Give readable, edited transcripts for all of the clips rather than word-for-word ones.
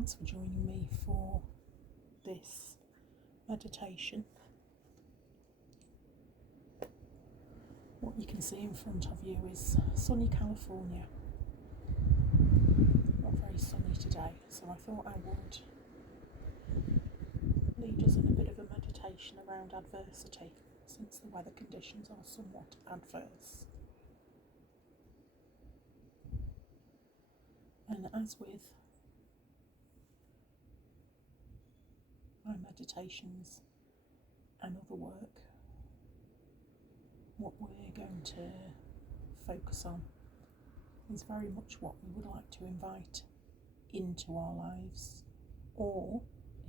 Thanks for joining me for this meditation. What you can see in front of you is sunny California. Not very sunny today, so I thought I would lead us in a bit of a meditation around adversity, since the weather conditions are somewhat adverse. And as with my meditations and other work, what we're going to focus on is very much what we would like to invite into our lives, or,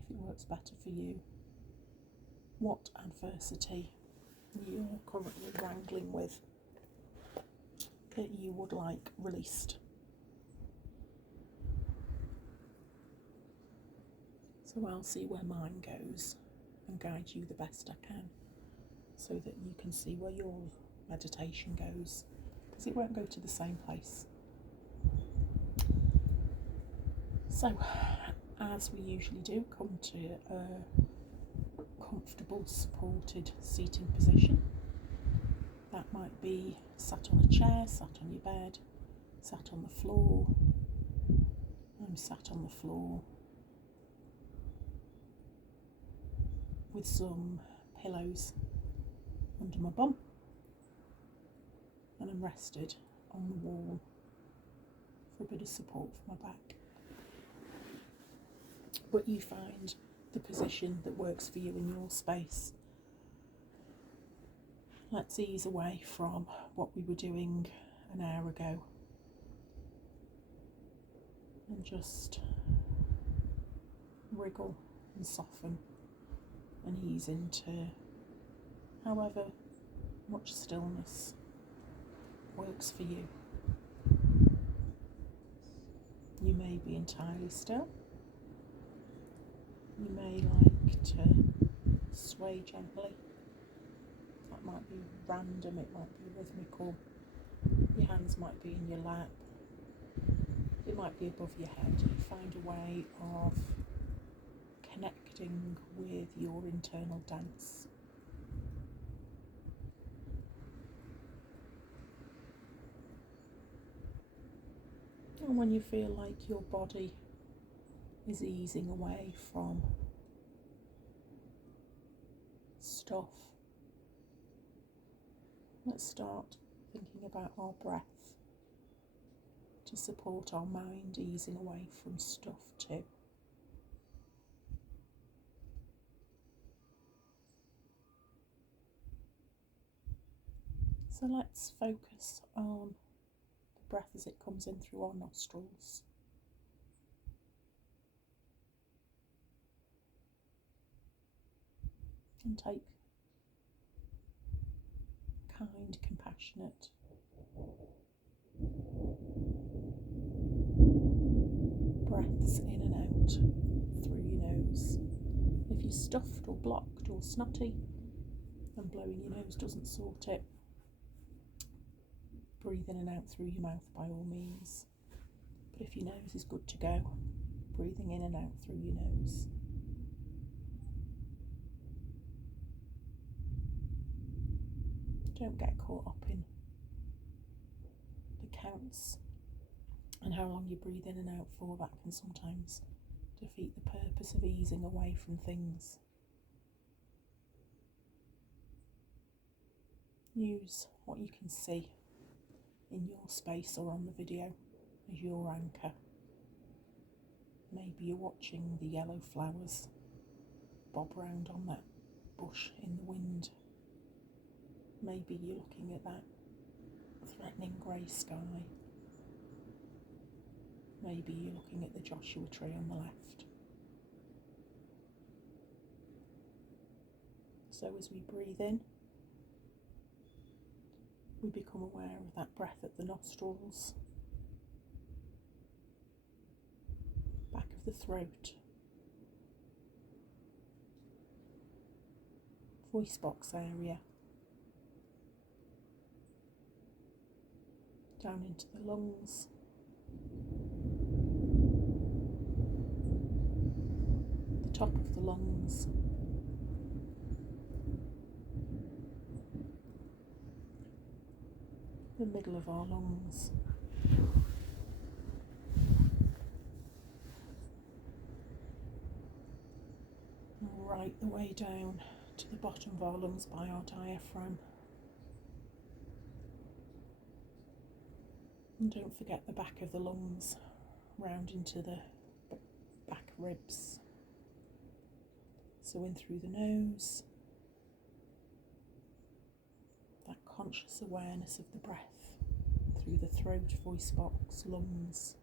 if it works better for you, what adversity you're currently wrangling with that you would like released. So I'll see where mine goes and guide you the best I can, so that you can see where your meditation goes, because it won't go to the same place. So, as we usually do, come to a comfortable, supported seating position. That might be sat on a chair, sat on your bed, sat on the floor. I'm sat on the floor with some pillows under my bum, and I'm rested on the wall for a bit of support for my back. But you find the position that works for you in your space. Let's ease away from what we were doing an hour ago and just wriggle and soften and ease into however much stillness works for you. You may be entirely still. You may like to sway gently. That might be random, it might be rhythmical. Your hands might be in your lap. It might be above your head. You find a way of connecting with your internal dance. And when you feel like your body is easing away from stuff, let's start thinking about our breath to support our mind easing away from stuff too. So let's focus on the breath as it comes in through our nostrils. And take kind, compassionate breaths in and out through your nose. If you're stuffed or blocked or snotty and blowing your nose doesn't sort it, breathe in and out through your mouth by all means. But if your nose is good to go, breathing in and out through your nose. Don't get caught up in the counts and how long you breathe in and out for. That can sometimes defeat the purpose of easing away from things. Use what you can see in your space or on the video as your anchor. Maybe you're watching the yellow flowers bob round on that bush in the wind. Maybe you're looking at that threatening grey sky. Maybe you're looking at the Joshua tree on the left. So as we breathe in, we become aware of that breath at the nostrils, back of the throat, voice box area, down into the lungs, top of the lungs. The middle of our lungs. Right the way down to the bottom of our lungs by our diaphragm. And don't forget the back of the lungs, round into the back ribs. So in through the nose, that conscious awareness of the breath, through the throat, voice box, lungs,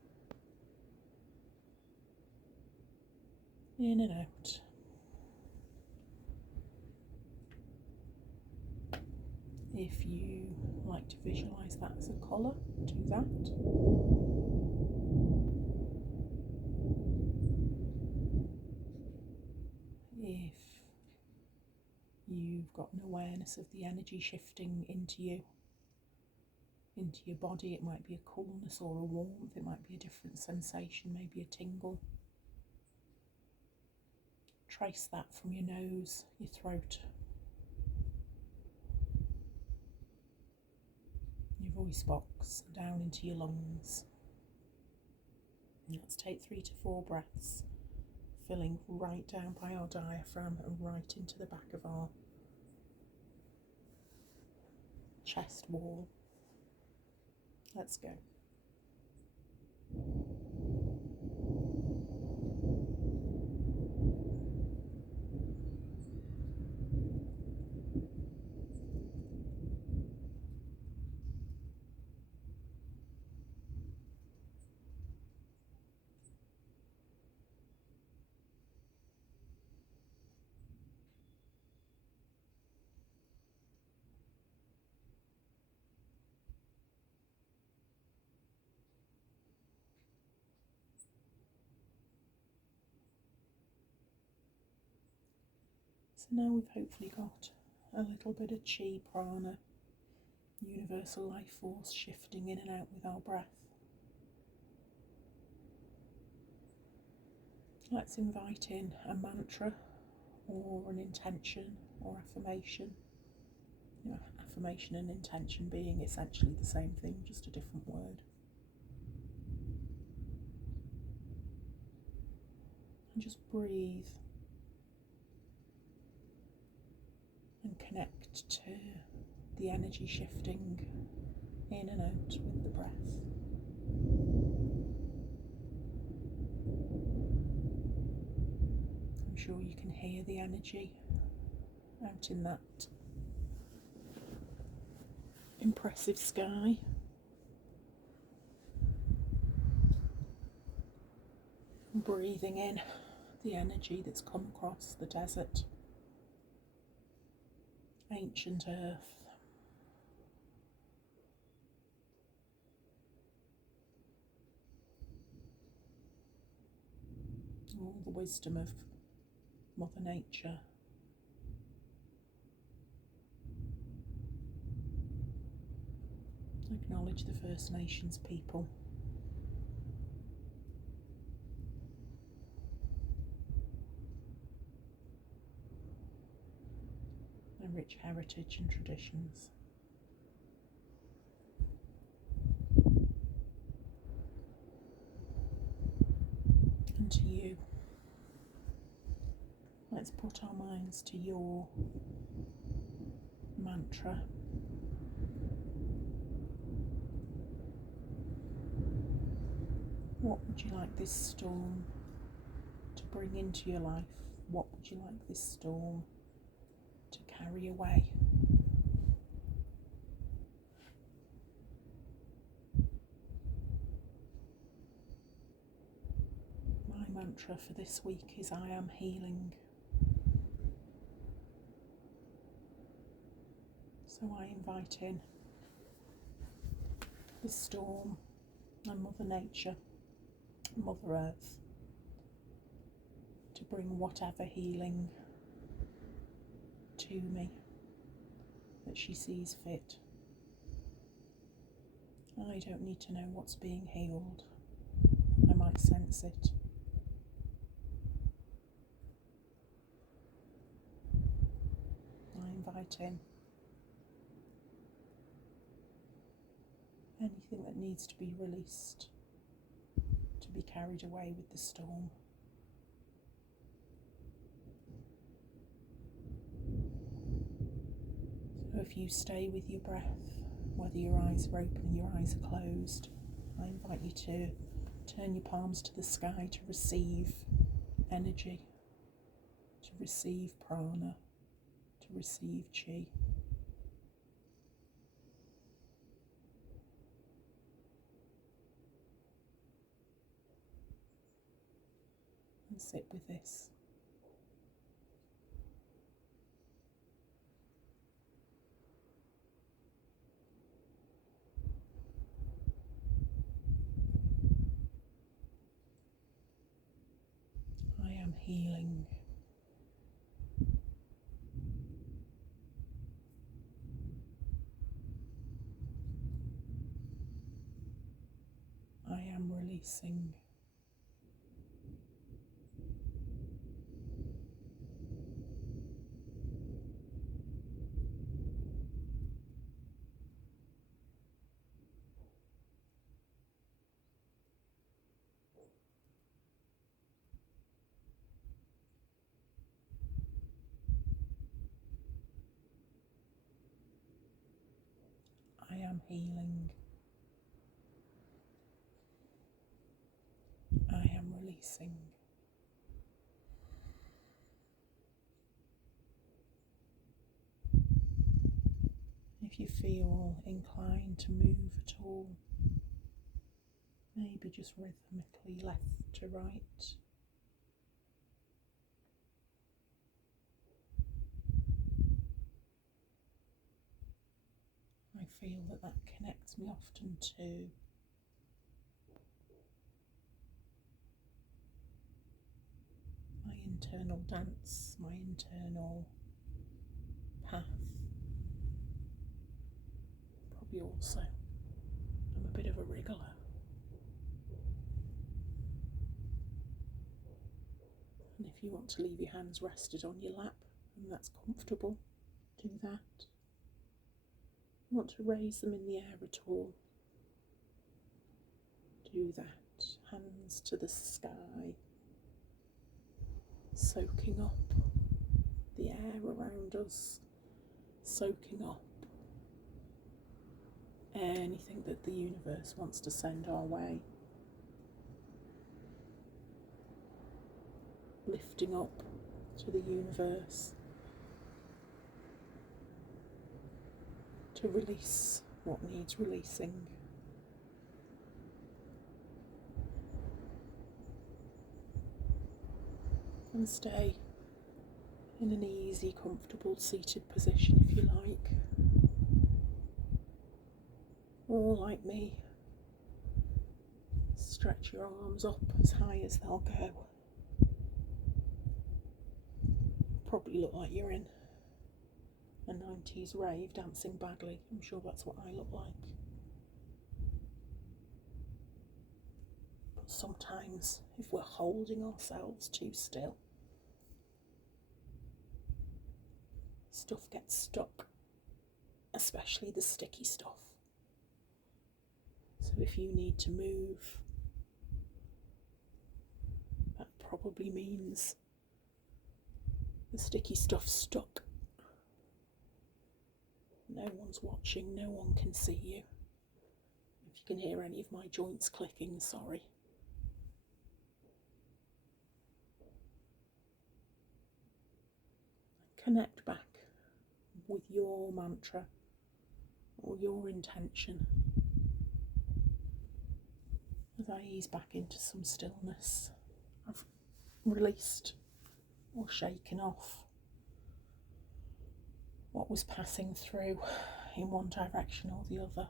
in and out. If you like to visualise that as a colour, do that. If you've got an awareness of the energy shifting into you, into your body, it might be a coolness or a warmth, it might be a different sensation, maybe a tingle. Trace that from your nose, your throat, your voice box, down into your lungs. And let's take 3 to 4 breaths, filling right down by our diaphragm and right into the back of our chest wall. Let's go. So now we've hopefully got a little bit of chi, prana, universal life force shifting in and out with our breath. Let's invite in a mantra or an intention or affirmation. You know, affirmation and intention being essentially the same thing, just a different word. And just breathe and connect to the energy shifting in and out with the breath. I'm sure you can hear the energy out in that impressive sky. Breathing in the energy that's come across the desert, ancient earth. All the wisdom of Mother Nature. Acknowledge the First Nations people. Their rich heritage and traditions. And to you, let's put our minds to your mantra. What would you like this storm to bring into your life? What would you like this storm to carry away? My mantra for this week is I am healing. So I invite in the storm and Mother Nature, Mother Earth, to bring whatever healing to me that she sees fit. I don't need to know what's being healed. I might sense it. right in. Anything that needs to be released, to be carried away with the storm. So if you stay with your breath, whether your eyes are open or your eyes are closed, I invite you to turn your palms to the sky to receive energy, to receive prana, to receive chi. And sit with this. I am healing. I am releasing. I am healing. I am releasing. If you feel inclined to move at all, maybe just rhythmically left to right. I feel that connects me often to my internal dance, my internal path. Probably also, I'm a bit of a wriggler. And if you want to leave your hands rested on your lap, and that's comfortable, do that. You want to raise them in the air at all, do that. Hands to the sky, soaking up the air around us, soaking up anything that the universe wants to send our way. Lifting up to the universe to release what needs releasing. And stay in an easy, comfortable seated position if you like. Or like me, stretch your arms up as high as they'll go. Probably look like you're in a 90s rave dancing badly. I'm sure that's what I look like. But sometimes if we're holding ourselves too still, stuff gets stuck, especially the sticky stuff. So if you need to move, that probably means the sticky stuff's stuck. No one's watching, no one can see you. If you can hear any of my joints clicking, sorry. Connect back with your mantra or your intention as I ease back into some stillness. I've released or shaken off what was passing through in one direction or the other.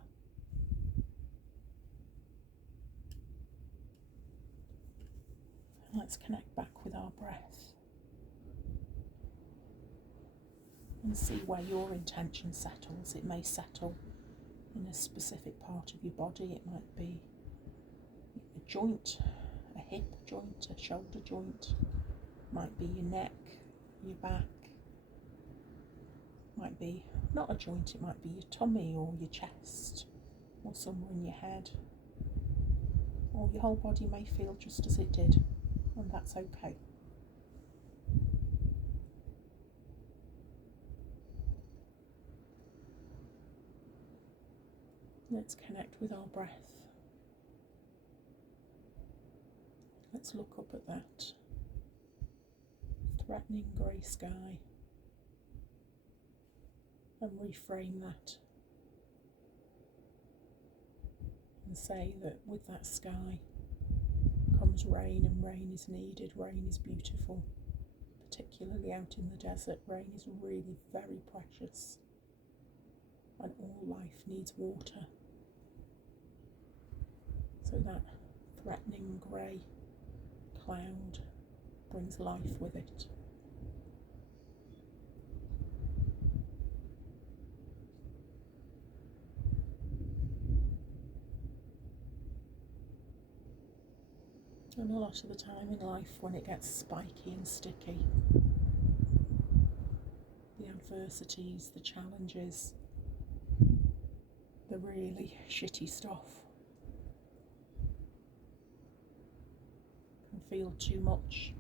And let's connect back with our breath and see where your intention settles. It may settle in a specific part of your body. It might be a joint, a hip joint, a shoulder joint. It might be your neck, your back, Might be not a joint, it might be your tummy or your chest or somewhere in your head, or your whole body may feel just as it did, and that's okay. Let's connect with our breath. Let's look up at that threatening grey sky and reframe that and say that with that sky comes rain, and rain is needed, rain is beautiful, particularly out in the desert. Rain is really very precious, and all life needs water. So that threatening grey cloud brings life with it. And a lot of the time in life, when it gets spiky and sticky, the adversities, the challenges, the really shitty stuff can feel too much.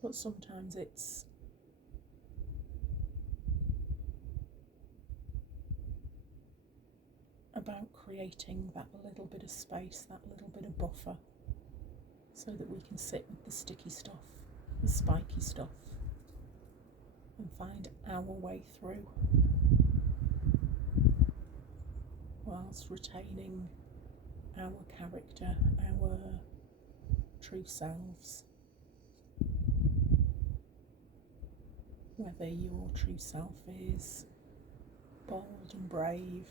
But sometimes it's about creating that little bit of space, that little bit of buffer, so that we can sit with the sticky stuff, the spiky stuff, and find our way through, whilst retaining our character, our true selves. Whether your true self is bold and brave,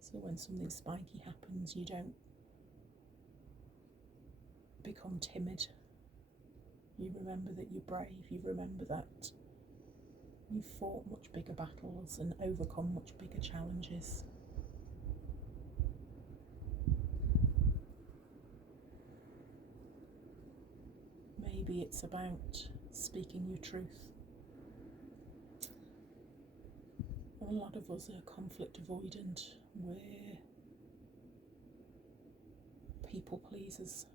so when something spiky happens, you don't become timid. You remember that you're brave, you remember that you've fought much bigger battles and overcome much bigger challenges. Maybe it's about speaking your truth. A lot of us are conflict avoidant. We're people pleasers,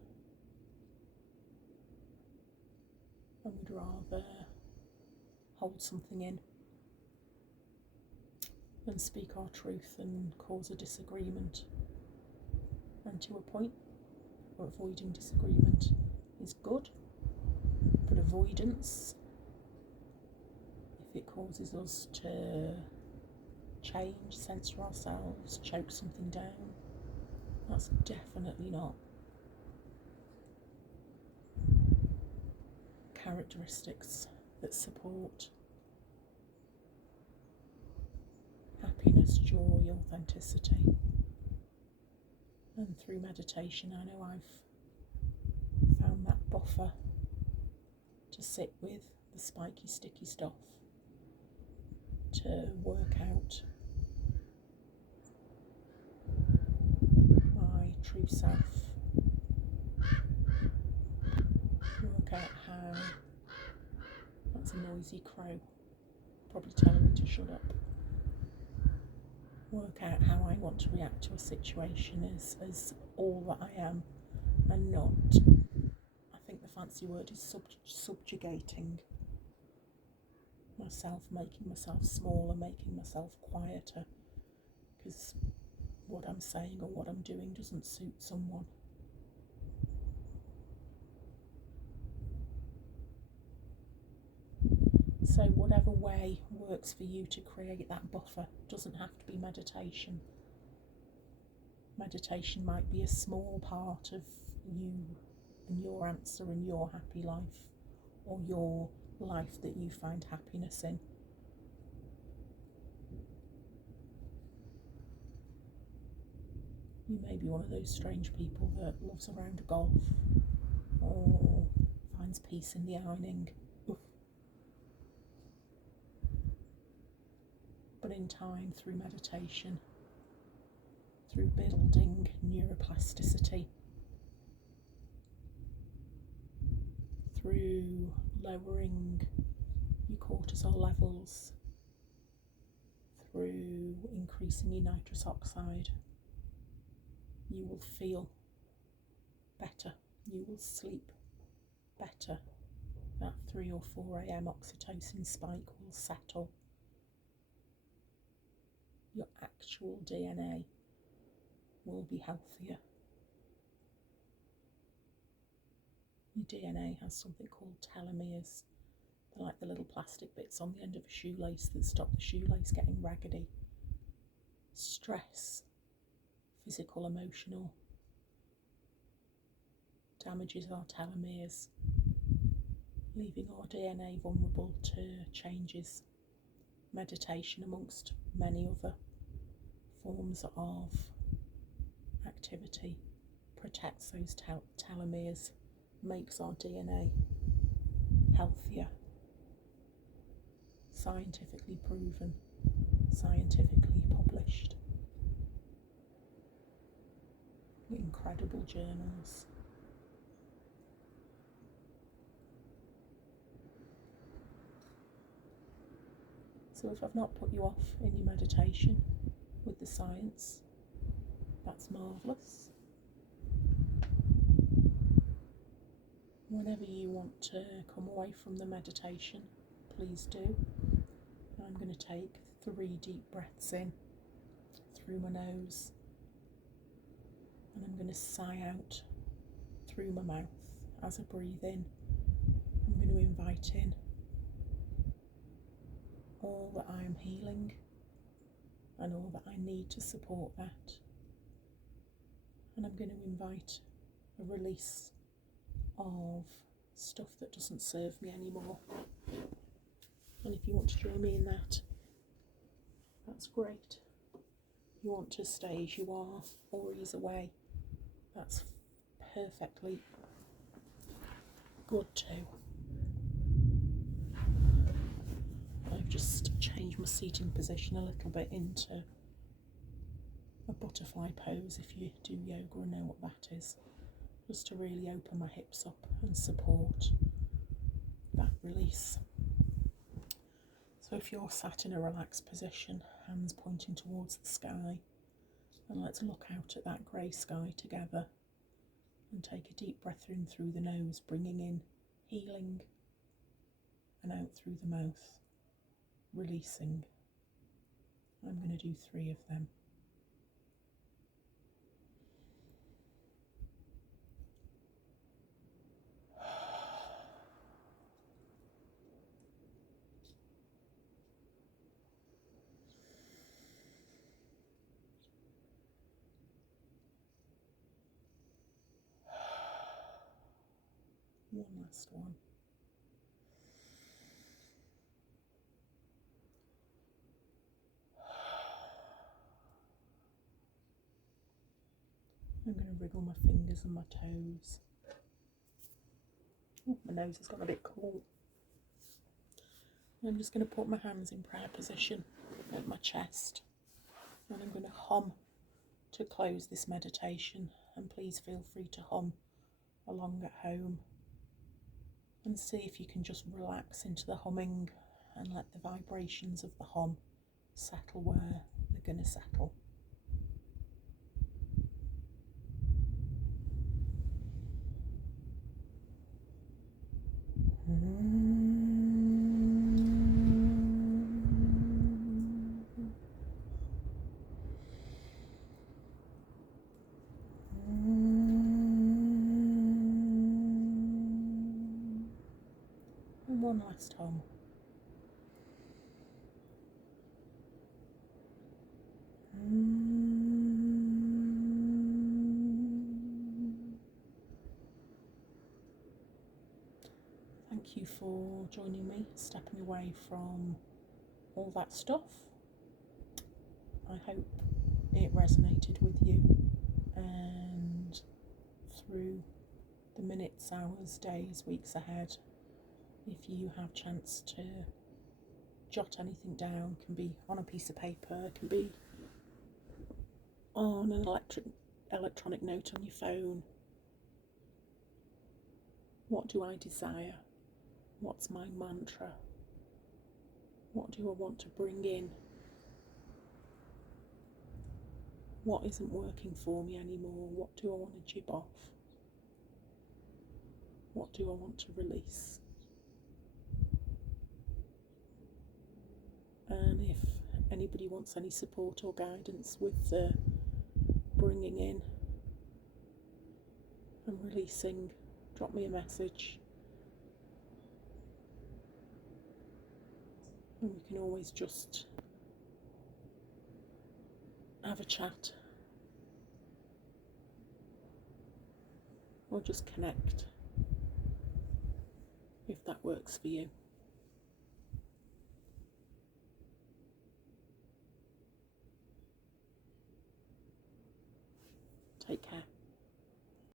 and we'd rather hold something in than speak our truth and cause a disagreement. And to a point, avoiding disagreement is good, but avoidance, if it causes us to change, censor ourselves, choke something down, that's definitely not characteristics that support happiness, joy, authenticity. And through meditation, I know I've found that buffer to sit with the spiky, sticky stuff, to work out my true self, work out how, that's a noisy crow, probably telling me to shut up, work out how I want to react to a situation as all that I am, and not, I think the fancy word is subjugating myself, making myself smaller, making myself quieter, because what I'm saying or what I'm doing doesn't suit someone. So whatever way works for you to create that buffer, doesn't have to be meditation. Meditation might be a small part of you and your answer and your happy life, or your life that you find happiness in. You may be one of those strange people that loves a round of golf, or finds peace in the ironing. but in time, through meditation, through building neuroplasticity, through lowering your cortisol levels, through increasing your nitrous oxide, you will feel better, you will sleep better. That 3 or 4 a.m. oxytocin spike will settle. Your actual DNA will be healthier. Your DNA has something called telomeres. They're like the little plastic bits on the end of a shoelace that stop the shoelace getting raggedy. Stress, physical, emotional, damages our telomeres, leaving our DNA vulnerable to changes. Meditation, amongst many other forms of activity, protects those telomeres, makes our DNA healthier. Scientifically proven, scientifically published. Incredible journals. So if I've not put you off in your meditation with the science, that's marvellous. Whenever you want to come away from the meditation, please do. I'm going to take 3 deep breaths in through my nose, and I'm going to sigh out through my mouth. As I breathe in, I'm going to invite in all that I am healing and all that I need to support that. And I'm going to invite a release of stuff that doesn't serve me anymore. And if you want to join me in that, that's great. If you want to stay as you are or ease away, that's perfectly good too. I've just changed my seating position a little bit into a butterfly pose, if you do yoga and know what that is, just to really open my hips up and support that release. So if you're sat in a relaxed position, hands pointing towards the sky, and let's look out at that grey sky together and take a deep breath in through the nose, bringing in healing, and out through the mouth, releasing. I'm going to do 3 of them. One last one. I'm going to wriggle my fingers and my toes. Oh, my nose has got a bit cool. I'm just going to put my hands in prayer position at my chest, and I'm going to hum to close this meditation. And please feel free to hum along at home, and see if you can just relax into the humming and let the vibrations of the hum settle where they're going to settle. And one last hum. Thank you for joining me, stepping away from all that stuff. I hope it resonated with you, and through the minutes, hours, days, weeks ahead, if you have chance to jot anything down. Can be on a piece of paper, can be on an electronic note on your phone. What do I desire? What's my mantra? What do I want to bring in? What isn't working for me anymore? What do I want to jib off? What do I want to release? And if anybody wants any support or guidance with bringing in and releasing, drop me a message. And we can always just have a chat or just connect if that works for you. Take care.